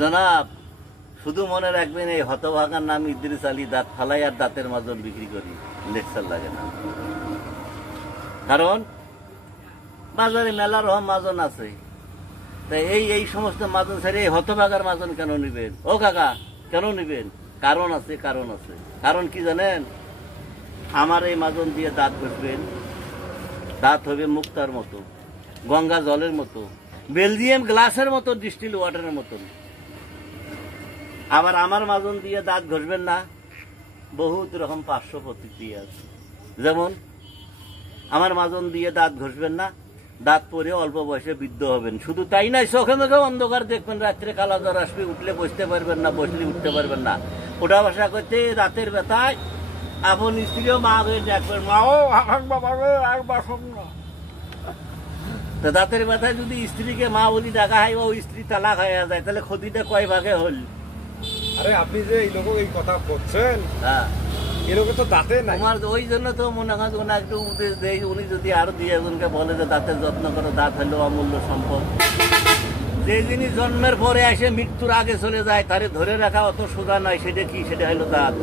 জনাব, শুধু মনে রাখবেন এই হতভাগার নাম ইদ্রিস আলী, দাঁত ফালাই আর দাঁতের মাজন বিক্রি করি, লেকচার লাগে না। কারণ বাজারে মেলা রকম মাজন আছে, তাই এই সমস্ত মাজন ছেড়ে এই হতভাগার মাজন কেন নিবেন? ও কাকা, কেন নিবেন? কারণ আছে, কারণ আছে। কারণ কি জানেন? আমার এই মাজন দিয়ে দাঁত ঘষবেন, দাঁত হবে মুক্তার মতো, গঙ্গা জলের মতো, বেলজিয়াম গ্লাসের মতো, ডিস্টিল ওয়াটারের মতন। আবার আমার মাজন দিয়ে দাঁত ঘষবেন না, বহুত রকম পার্শ্ব প্রতিক্রিয়া আছে। যেমন আমার মাজন দিয়ে দাঁত ঘষবেন না, দাঁত পরে অল্প বয়সে বৃদ্ধ হবেন। শুধু তাই নাই, চোখে মুখে অন্ধকার দেখবেন, রাত্রে কালা জ্বর আসবে, উঠলে বসতে পারবেন না, বসলে উঠতে পারবেন না, ওঠা বসা করতে রাতের ব্যথায় আপন স্ত্রীও মা হয়ে দেখবেন, মা ও বাবা আর বাসন না। তো দাঁতের ব্যথায় যদি স্ত্রীকে মা বলি ডাকা হয়, ও স্ত্রী তালাক হয়ে যায়, তাহলে ক্ষতিটা কয় ভাগে হল? আরে আপনি যে এই লোক এই কথা বলছেন, হ্যাঁ, এই লোকে তো দাঁতে নাই। আমার ওই জন্য তো মনে হয় ওনা একটু উপদেশ দেয়, উনি যদি আরো দিয়ে একজনকে বলে যে দাঁতের যত্ন করো, দাঁত হলো অমূল্য সম্পদ। যে জিনিস জন্মের পরে এসে মৃত্যুর আগে চলে যায়, তারে ধরে রাখা অত সোজা নয়। সেটা কি? সেটা হলো দাঁত।